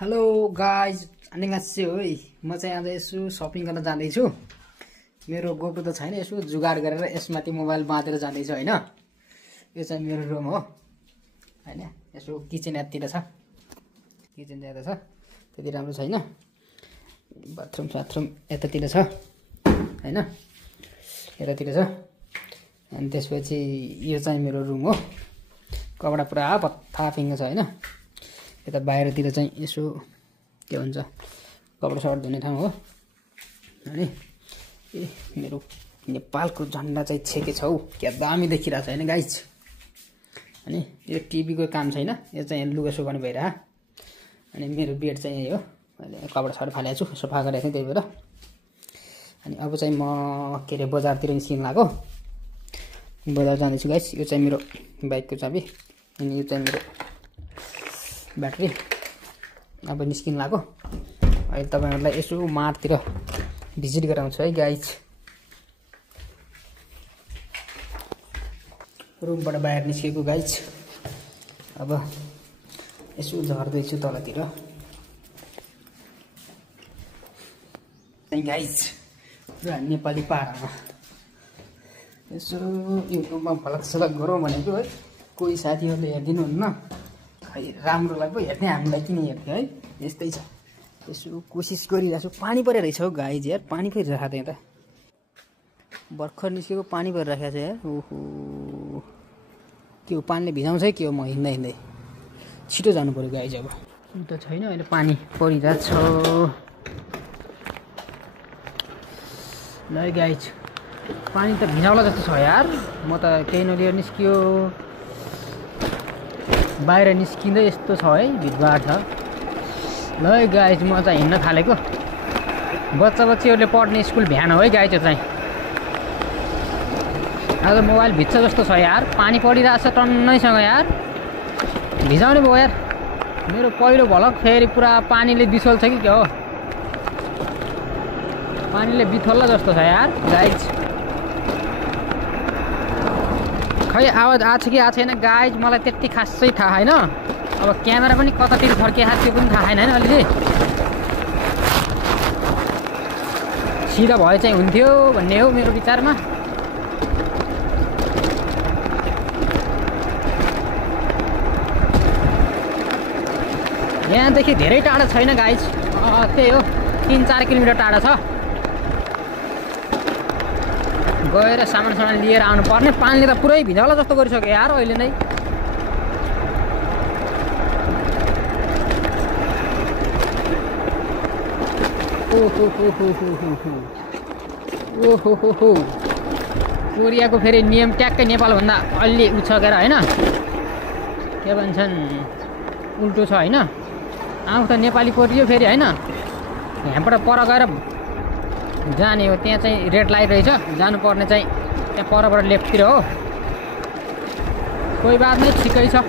Hello guys 안녕하세요 है म चाहिँ आज यसो शपिङ गर्न जाँदैछु। मेरो गोप्रो त छैन, यसो जुगाड गरेर यसमाथि मोबाइल बाँधेर जाँदैछु हैन। यो चाहिँ मेरो रुम हो हैन। यसो किचन यतातिर छ, किचन यता छ, त्यति राम्रो छैन। बाथरुम यतातिर छ हैन, यतातिर छ। अनि त्यसपछि यो चाहिँ मेरो रुम हो। कपडा पुरा पत्ता फिङ्ग छ हैन। यता बाहिरतिर चाहिँ यसो के भन्छ कपडा सर्ट धुने ठाउँ हो। अनि ए मेरो नेपालको झन्डा चाहिँ छेके छौ, क्या दामी देखिरहेछ हैन गाइज। अनि यो टिभीको काम छैन, यो चाहिँ लुगा सुकाउने भइरह। अनि मेरो बेड चाहिँ यही हो। मैले कपडा सर्ट फालेको छु, सफा गरेको थिएँ त्यही भएर। अनि अब चाहिँ म के अरे बजारतिर निस्किन लाग्यो। बजार जाँदैछु गाइज। यो चाहिँ मेरो बाइकको चाबी, अनि यो चाहिँ मेरो ब्याट्री। अब निस्किन लाग्यो। अहिले तपाईहरुलाई यसो मार्टतिर भिजिट गराउँछु है गाइज। रुमबाट बाहिर निस्केको गाइज। अब यसो झर्दैछु तलतिर गाइज। पुरा नेपाली पारामा यसो युट्युबमा भलक सलक गरौँ भनेको है। कोही साथीहरूले हेरिदिनुहुन्न, खै राम्रो लाग्यो हेर्ने, हामीलाई किन हेर्थ्यो है। यस्तै छ, यसो कोसिस गरिरहेको छु। पानी परेर रहेछ हौ गाइज यार, पानी परिरहेको थियो त। भर्खर निस्केको पानी परिरहेको छ यार। ओहो के हो, पानीले भिजाउँछ है के हो। म हिँड्दै छिटो जानु पर्यो गाइज। अब त छैन, अहिले पानी परिरहेछ। ल गाइज, पानी त भिजाउला जस्तो छ यार। म त केही नलिएर निस्कियो, बाहिर निस्किँदै यस्तो छ है, भिडभाड छ। ल गाइज म चाहिँ हिँड्न थालेको। बच्चाहरूले पढ्ने स्कुल भ्यान हो है गाइज। यो चाहिँ आज मोबाइल भिज्छ जस्तो छ यार, पानी परिरहेछ टन्नैसँग यार। भिजाउने भयो यार। मेरो पहिलो भलक फेरि पुरा पानीले बिसोल्छ कि क्या हो। पानीले बिथोल्ला जस्तो छ यार गाइज। खै आवाज आछ कि आएको छैन गाइज, मलाई त्यति खासै थाहा छैन। अब क्यामेरा पनि कतातिर फर्किएको त्यो पनि थाहा छैन होइन। अलिअलि सिधा भए चाहिँ हुन्थ्यो भन्ने हो मेरो विचारमा। यहाँदेखि धेरै टाढा छैन गाइज, त्यही हो 3-4 किलोमिटर टाढा छ। गएर सामान लिएर आउनु पर्ने। पानीले त पुरै भिजाउला जस्तो गरिसक्यो यार अहिले नै। ओहो कोरियाको फेरि नियम ट्याक्कै नेपालभन्दा अलि उछकेर होइन, के भन्छन् उल्टो छ होइन। आउँछ त नेपाली कोरियो फेरि होइन। यहाँबाट पर गएर जाने हो, त्यहाँ चाहिँ रेड लाइट रहेछ, जानुपर्ने चाहिँ त्यहाँ परबाट लेफ्टतिर हो। कोही बात नै, ठिकै छ।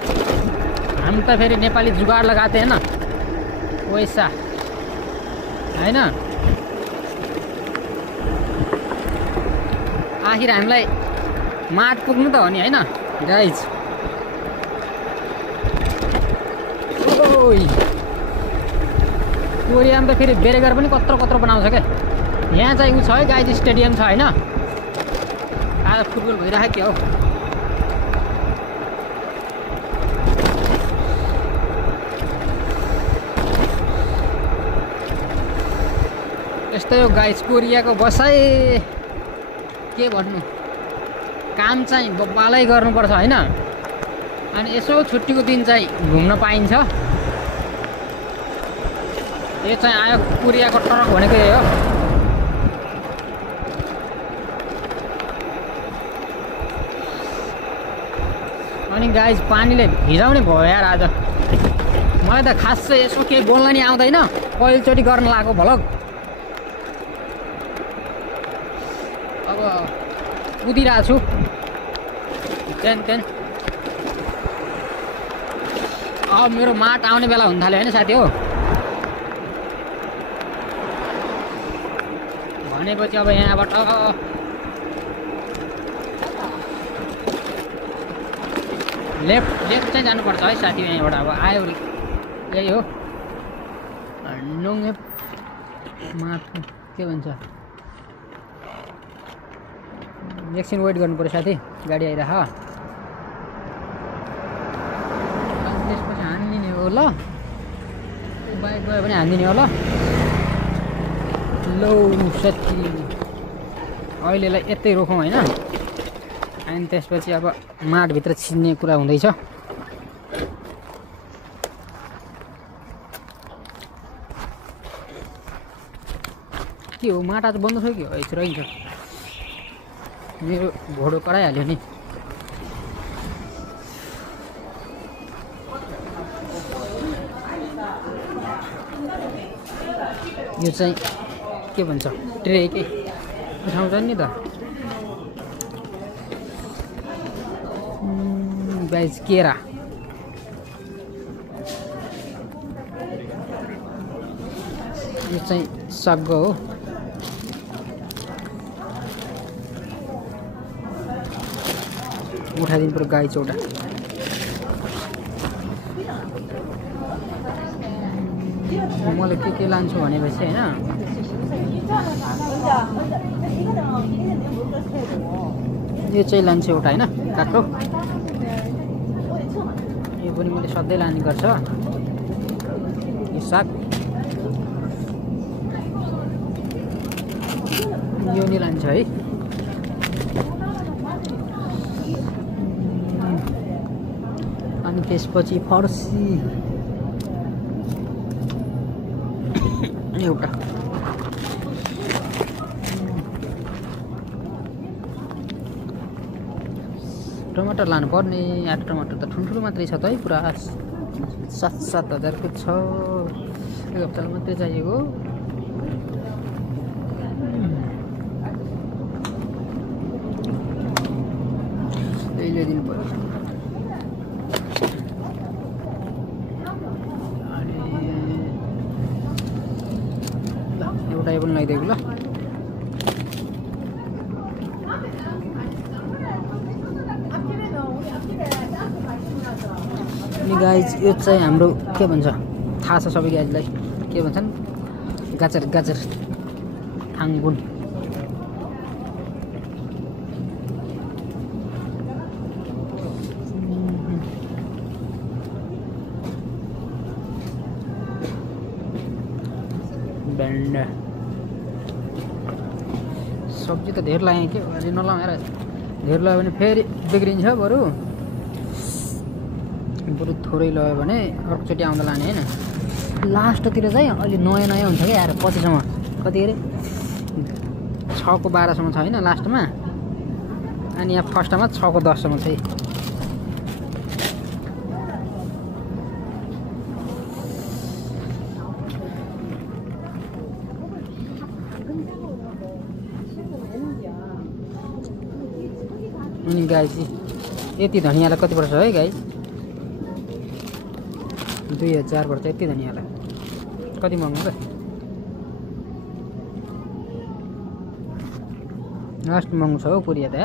हामी त फेरि नेपाली जुगाड लगाएको थिएन पैसा होइन। आखिर हामीलाई माट पुग्नु त हो नि होइन गाइज। कोरियामा त फेरि बेरेगर पनि कत्रो बनाउँछ क्या। यहाँ चाहिँ उ छ है गाइज, स्टेडियम छ होइन। आज फुटबल भइरहेको थियो हौ। यस्तै हो गाइज कोरियाको बसाइ। के भन्नु, काम चाहिँ बब्बालै गर्नुपर्छ होइन। अनि यसो छुट्टीको दिन चाहिँ घुम्न पाइन्छ। यो चाहिँ आयो कोरियाको ट्रक भनेको यही हो। अनि गाइज पानीले भिजाउने भयो यार आज। मलाई त खासै यसो केही बोल्न नि आउँदैन, पहिलोचोटि गर्न लागेको भलक। अब कुदिरहेको छु त्यहाँ। अब मेरो माट आउने बेला हुन थाल्यो होइन साथी हो। भनेपछि अब यहाँबाट लेफ्ट चाहिँ जानुपर्छ है साथी। यहाँबाट अब आयो यही हो। नोङे माथु के भन्छ एकछिन वेट गर्नु पर्यो साथी गाडी आइरह त्यसपछि हान्दिने हो ल बाइक गयो भने हान्दिने हो ल लौ साथी अहिलेलाई यतै रोकौँ होइन अनि त्यसपछि अब माडभित्र छिर्ने कुरा हुँदैछ के हो माटा त बन्द छ कि रहन्छ मेरो घोडो कराइहाल्यो नि यो चाहिँ के भन्छ ट्रे के उठाउँछ नि त गाइस केरा यो चाहिँ सग्गो हो उठाइदिनु पर्यो गाई चौडा मैले के लान्छु भनेपछि होइन यो चाहिँ लान्छु एउटा होइन काँक्रो यो पनि मैले सधैँ लाने गर्छ यो साग यो नि लान्छ है अनि त्यसपछि फर्सी एउटा टमाटर लानुपर्ने यहाँ टमाटर त ठुल्ठुलो मात्रै छ त है पुरा 7,000 को छ एक हप्ता मात्रै चाहिएको ल्याइदिनु पर्यो एउटा यो पनि लगाइदिएको ल अनि गाइज यो चाहिँ हाम्रो के भन्छ थाहा छ सबै गाइजलाई के भन्छन् गाजर गाजर थाङ्गुन बेन्डा सब्जी त धेर लगाएँ के अलि नलाएर धेर लगायो भने फेरि बिग्रिन्छ बरु थोरै लगायो भने अर्कोचोटि आउँदा लाने होइन लास्टतिर चाहिँ अलि नयाँ नयाँ हुन्छ क्या यार पछिसम्म कति अरे 6 को 12 सम्म छ होइन लास्टमा अनि यहाँ फर्स्टमा 6 को 10 सम्म छ अनि गाई यति धनियाँलाई कति पर्छ है गाई 2000 पर्छ यति धनियाँलाई कति महँगो त लास्ट महँगो छ हौ पुरिया त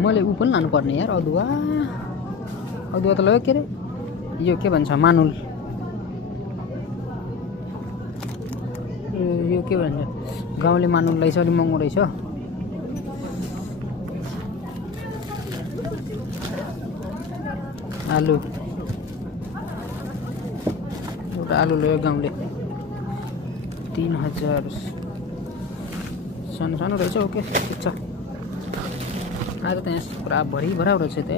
मैले ऊ पनि लानुपर्ने यार अदुवा अदुवा त लाग्यो के अरे यो के भन्छ मानुल यो के भन्छ गाउँले मानुल रहेछ अलि महँगो रहेछ आलु एउटा आलु ल्यायो गाउँले 3000 सानो सानो रहेछ ओके ठिक छ आज त यहाँ पुरा भरि भराउ रहेछ त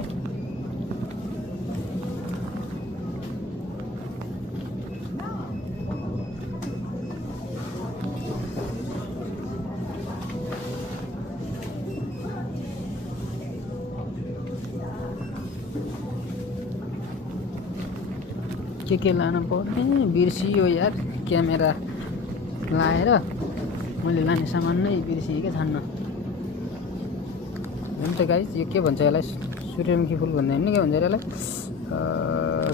के लान पर्ने बिर्सियो यार क्यामेरा लाएर मैले लाने सामान नै बिर्सिएँ क्या छान्न हुन्छ गाइस यो के भन्छ यसलाई सूर्यमुखी फुल भन्दैन नि के भन्छ यसलाई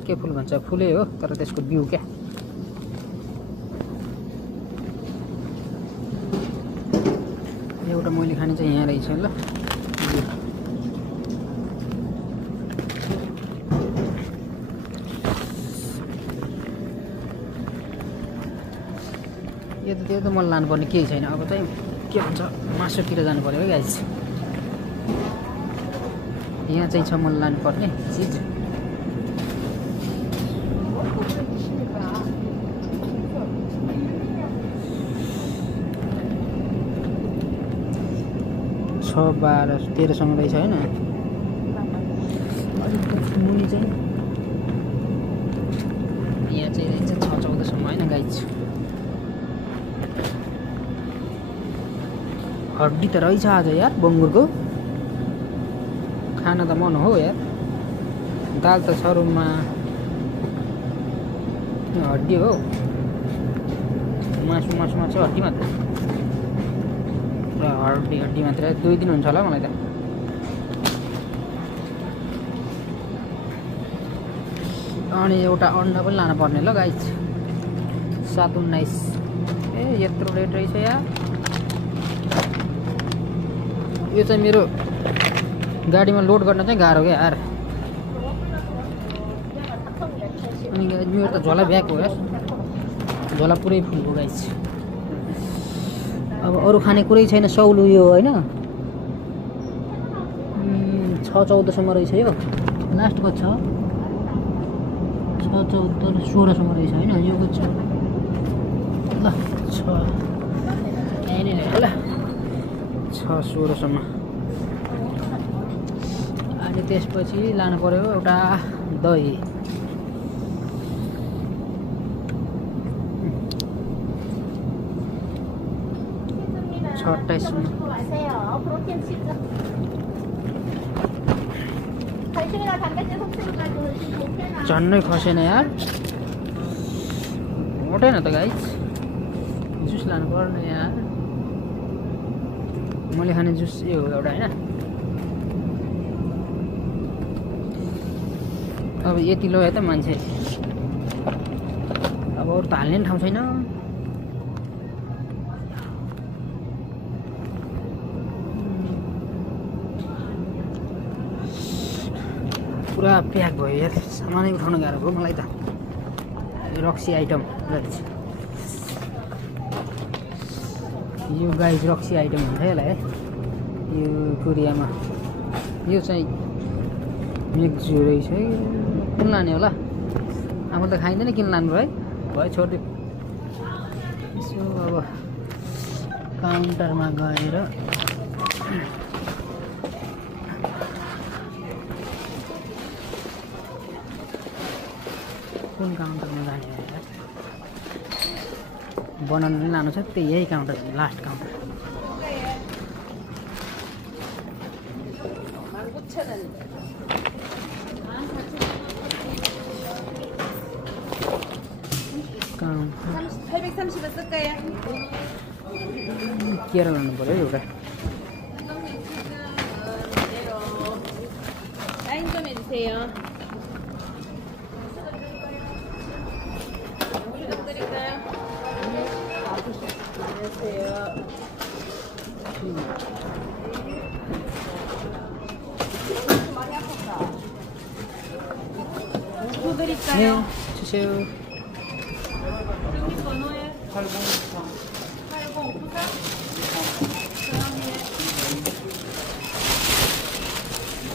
के फुल भन्छ फुलै हो तर त्यसको बिउ क्या एउटा मैले खाने चाहिँ यहाँ रहेछ ल त्यो त मैले लानुपर्ने केही छैन। अब चाहिँ के भन्छ मासुतिर जानु पर्यो है गाइस। यहाँ चाहिँ छ मैले लानुपर्ने चिज। छ 12 13 रहेछ होइन। मुनि चाहिँ यहाँ चाहिँ रहेछ 6 14 होइन गाइस। हड्डी त रहेछ आज यार बङ्गुरको। खाना त मन हो यार। दाल त सरुममा हड्डी हो। मासुमा चाहिँ हड्डी मात्र। हड्डी मात्र 2 दिन हुन्छ होला मलाई त। अनि एउटा अन्डा पनि लानु पर्ने ल गाइस। 7.19 ए यत्रो रेट रहेछ यार। यो चाहिँ मेरो गाडीमा लोड गर्न चाहिँ गाह्रो क्या यार। अनि मेरो त झोला ब्याग हो यार। झोला पुरै फुल हो गाइस। अब अरू खाने कुरै छैन। सौलु यो होइन 6 14 सम्म रहेछ यो। लास्टको 6 14 16 सम्म रहेछ होइन। यो छ ल 6 ल 6 16 सम्म। अनि त्यसपछि लानु पर्यो एउटा दही। झन्नै खसेन यार। उठेन त गाइस। जुस लानु पर्ने यार। मैले खाने जुस यो हो एउटा होइन। अब यति लो त मान्छे। अब अरू त हाल्ने ठाउँ छैन। पुरा प्याक भयो यार। सामानै उठाउन गाह्रो भयो मलाई त। रक्सी आइटम यो गाइस रक्सी आइटम हुन्छ यसलाई है। यो कोरियामा यो चाहिँ मिक्स रहेछ है। किन लाने होला? आफूले त खाइँदैन किन लानु है? भयो छोडिदियो। यसो अब काउन्टरमा गएर कुन काउन्टरमा जाने हो? बनाउनु पनि लानु छ त्यही यही काउन्टर लास्ट काउन्टर। केरा लानु पर्यो एउटा। 네, 주세요.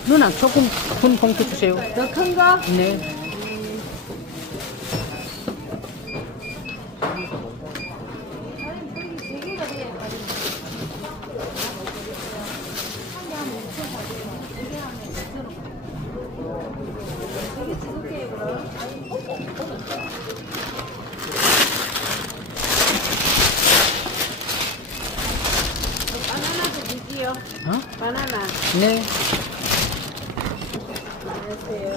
누나 조금 큰 봉투 주세요. 더 큰 거? 네. 바나나도 드세요. 어? 바나나. 네. 안녕하세요.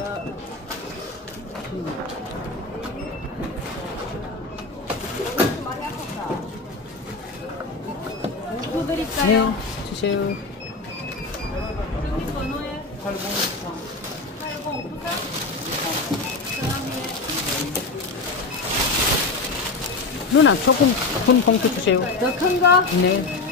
누구 드릴까요? 네, 주세요. 번호에 8093. 8093? 누나 조금 큰 봉투 주세요. 더 큰 거? 네.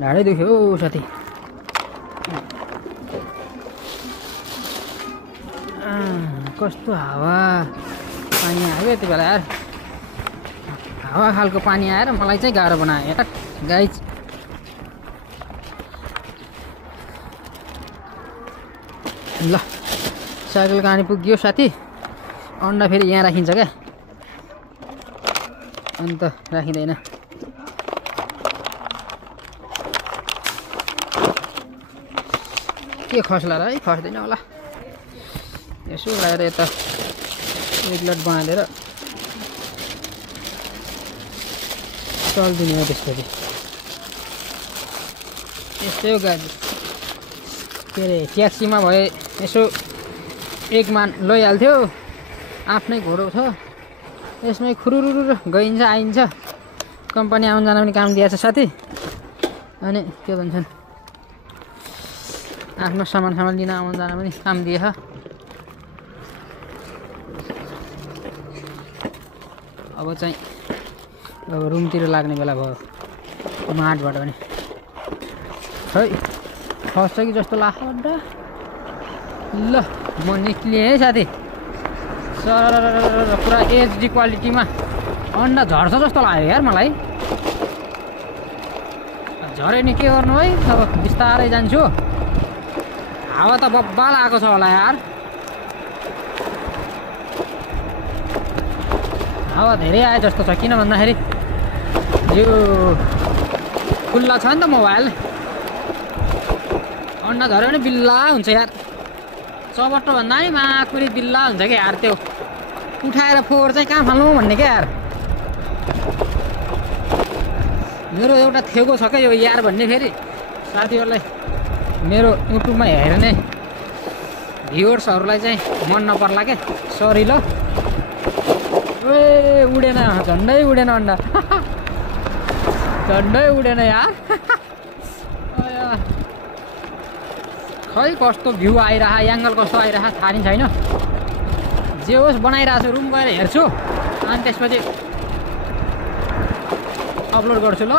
ढाडै दुख्यो हौ साथी। कस्तो हावा पानी आयो यति बेला यार। हावा खालको पानी आएर मलाई चाहिँ गाह्रो बनायो यार गाइज। ल साइकल कहानी पुग्यो साथी। अन्डा फेरि यहाँ राखिन्छ क्या, अन्त राखिँदैन। के खस्ला र है, खस्दैन होला। यसो लगाएर यता एगलट बाँधेर चल्दिने हो त्यसपछि। यस्तै हो गाडी के अरे ट्याक्सीमा भए यसो एक मान लैहाल्थ्यो, आफ्नै घोडो छ, यसमै खुरुरुरु गइन्छ आइन्छ। कम्पनी आउन जान पनि काम दिएछ साथी। अनि के भन्छन् आफ्नो सामान लिन आउन जान पनि काम दिएछ। अब चाहिँ अब रुमतिर लाग्ने बेला भयो माटबाट पनि। खै खस्छ कि जस्तो लाग्छ अन्डा। ल म निस्किएँ है साथी। सर पुरा एचडी क्वालिटीमा अन्डा झर्छ जस्तो लाग्यो यार मलाई। झरे नि के गर्नु है, अब बिस्तारै जान्छु। हावा त बब्बाल आएको छ होला यार। हावा धेरै आए जस्तो छ, किन भन्दाखेरि यो खुल्ला छ नि त मोबाइल। अन्डा झऱ्यो भने बिल्ला हुन्छ यार। चबट्टो भन्दा नि माकुरी बिल्ला हुन्छ क्या यार। त्यो उठाएर फोहोर चाहिँ कहाँ फाल्नु भन्ने क्या यार। मेरो एउटा थेगो छ क्या यो यार भन्ने। फेरि साथीहरूलाई मेरो युट्युबमा हेर्ने भ्युवर्सहरूलाई चाहिँ मन नपर्ला क्या, सरी ल। ए उडेन, झन्डै उडेन अन्डा। झन्डै उडेन यार। खै कस्तो भ्यू आइरह, एङ्गल कस्तो आइरह थाहा नि छैन। जे होस् बनाइरहेको छु, रुम गएर हेर्छु अनि त्यसपछि अपलोड गर्छु ल।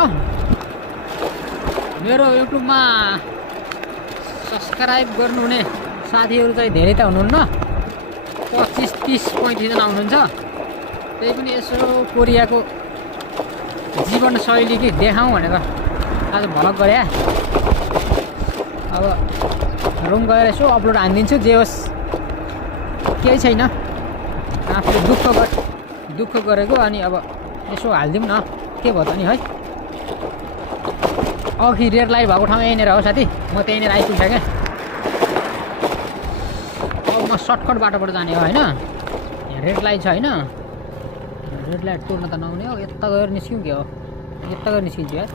मेरो युट्युबमा सब्सक्राइब गर्नुहुने साथीहरू चाहिँ धेरै त हुनुहुन्न, 25, 30, 35 जना हुनुहुन्छ। त्यही पनि यसो कोरियाको जीवनशैली कि देखाउँ भनेर आज भ्लग गरे। अब रुम गएर यसो अपलोड हानिदिन्छु। जे होस् केही छैन, आफूले दुःख गरेको। अनि अब यसो हालिदिउँ न, के भयो त नि है। अघि रेड लाइट भएको ठाउँ यहीँनिर हो साथी, म त्यहीँनिर आइपुग्छ क्या। अब म सर्टकट बाटोबाट जाने हो होइन। यहाँ रेड लाइट छ होइन, रेड लाइट तोड्न त नहुने हो। यता गएर निस्क्यौँ क्या हो, यता गएर निस्किन्छु यार।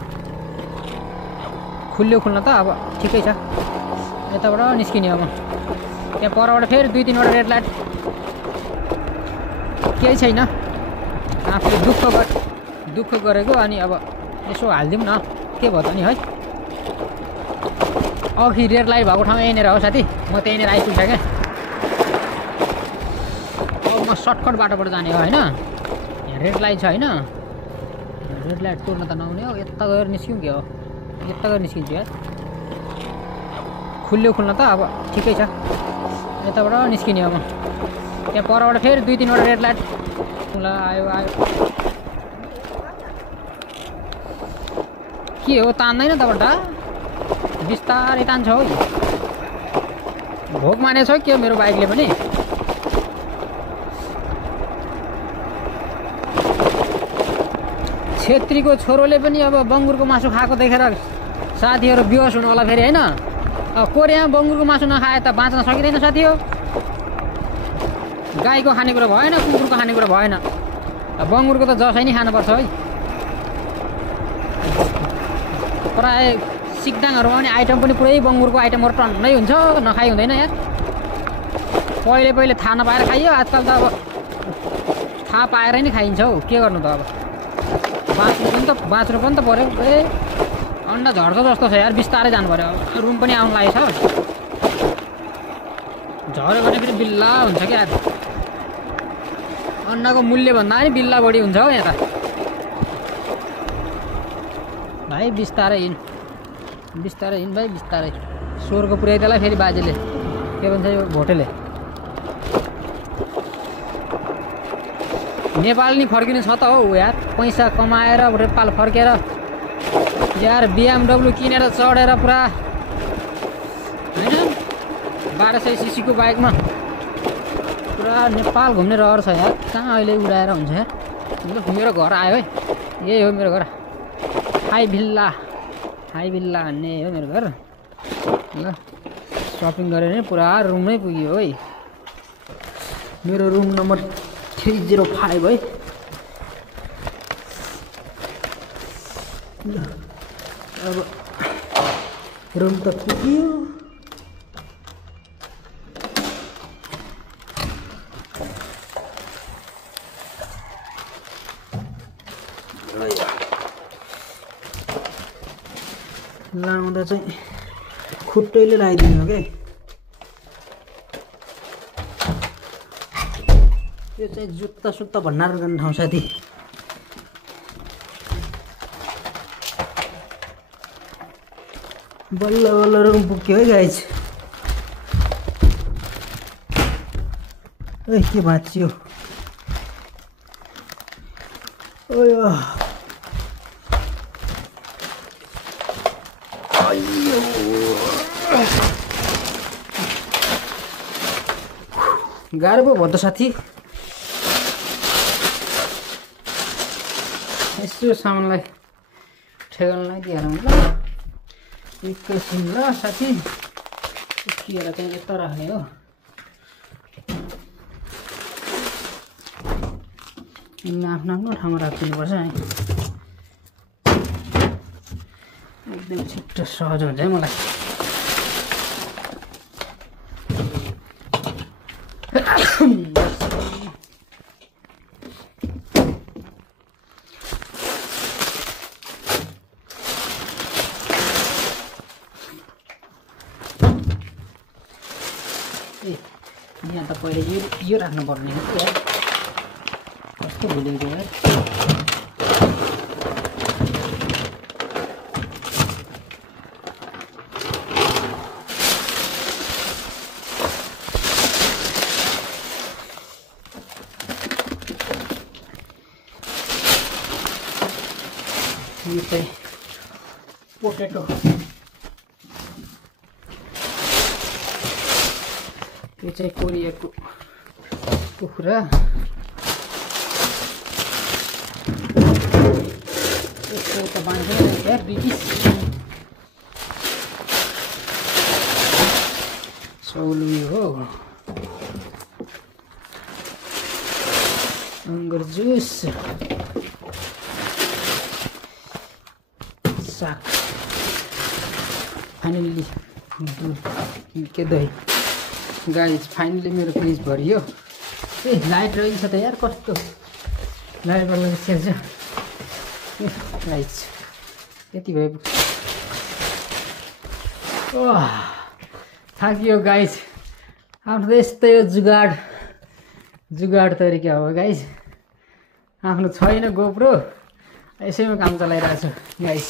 खुल्न त अब ठिकै छ, यताबाट निस्किने हो म। त्यहाँ परबाट फेरि 2-3वटा रेड लाइट। केही छैन, आफूले दुःख गरेको। अनि अब यसो हालिदिउँ न, के भयो त नि है। अघि रेड लाइट भएको ठाउँ यहीँनिर हो साथी, म त्यहीँनिर आइपुग्छ क्या। अब म सर्टकट बाटोबाट जाने हो होइन। यहाँ रेड लाइट छ होइन, रेड लाइट तोड्न त नहुने हो। यता गएर निस्क्यौँ क्या हो, यता गएर निस्किन्छु यार। खुल्न त अब ठिकै छ, यताबाट निस्किने हो म। त्यहाँ परबाट फेरि 2-3वटा रेड लाइट। ल आयो के हो, तान्दैन तपाईँबाट? बिस्तारै तान्छ हौ। भोक मानेछ के हो मेरो बाइकले पनि। छेत्रीको छोरोले पनि अब बङ्गुरको मासु खाएको देखेर साथीहरू बेहोस हुनु होला फेरि होइन। अब कोरियामा बङ्गुरको मासु नखाए त बाँच्न सकिँदैन साथी हो। गाईको खानेकुरा भएन, कुकुरको खानेकुरा भएन। बङ्गुरको त जसै नै खानुपर्छ है। प्राय सिक्दाङहरूमा पनि आइटम पनि पुरै बङ्गुरको आइटमहरू टन्नै हुन्छ, नखाइ हुँदैन यार। पहिले थाहा नपाएर खाइयो, आजकल त अब थाहा पाएर नै खाइन्छ हौ। के गर्नु त अब, बाँच्नु पनि त पऱ्यो। ए अन्डा झर्छ जस्तो छ यार, बिस्तारै जानु पऱ्यो। रुम पनि आउनु लागेको छ, झऱ्यो भने फेरि बिल्ला हुन्छ क्या यार। अन्डाको मूल्य भन्दा पनि बिल्ला बढी हुन्छ हौ यहाँ त। भाइ बिस्तारै हिँड भाइ बिस्तारै। स्वरको पुर्याइदिएला फेरि बाजेले के भन्छ यो भोटेले। नेपाल नि फर्किनु छ त हौ यार, पैसा कमाएर नेपाल फर्केर यार BMW किनेर चढेर पुरा हैन 1200 सीसीको बाइकमा पुरा नेपाल घुम्ने रहर छ यार। कहाँ अहिले उडाएर हुन्छ यार। मेरो घर आयो है, यही हो मेरो घर। हाई भिल्ला भन्ने हो मेरो घर। ल सपिङ गरेर नि पुरा रुममै पुग्यो है। मेरो रुम नम्बर 305 है। अब रुम त पुग्यो। लाउँदा चाहिँ खुट्टैले लगाइदिनु हो क्या। यो चाहिँ जुत्ता सुत्ता भण्डार गर्ने ठाउँ साथी। बल्ल बल्ल रुम पुग्यो है गाइज। ए के भाँचियो ओयो। गाह्रो पो भयो त साथी। यसो सामानलाई ठेगानलाई दिएर हुन्छ एकैछिन ल साथी। उठिएर चाहिँ यता राख्ने हो। आफ्नो आफ्नो ठाउँमा राखिदिनुपर्छ है। एकदम छिट्टो सहज हुन्छ है मलाई। यहाँ त पहिले यो राख्नुपर्ने हो यार। कस्तो भुलेको यार। यो चाहिँ पोटेटो। यो चाहिँ कोरियाको कुखुरा। यसको त बाँध्दैन यार बिबिस। सौलुई हो। अङ्गुर जुस, साग, फाइनली दुध के दही। गाइज फाइनली मेरो फ्रिज भरियो। ए लाइट रहेछ त यार, कस्तो लाइट बल्ल सेल्छ। ए गाइज यति भए थाकियो गाइज। आफ्नो त यस्तै हो जुगाड तरिका हो गाइज। आफ्नो छैन गोप्रो, यसैमा काम चलाइरहेको छु गाइज।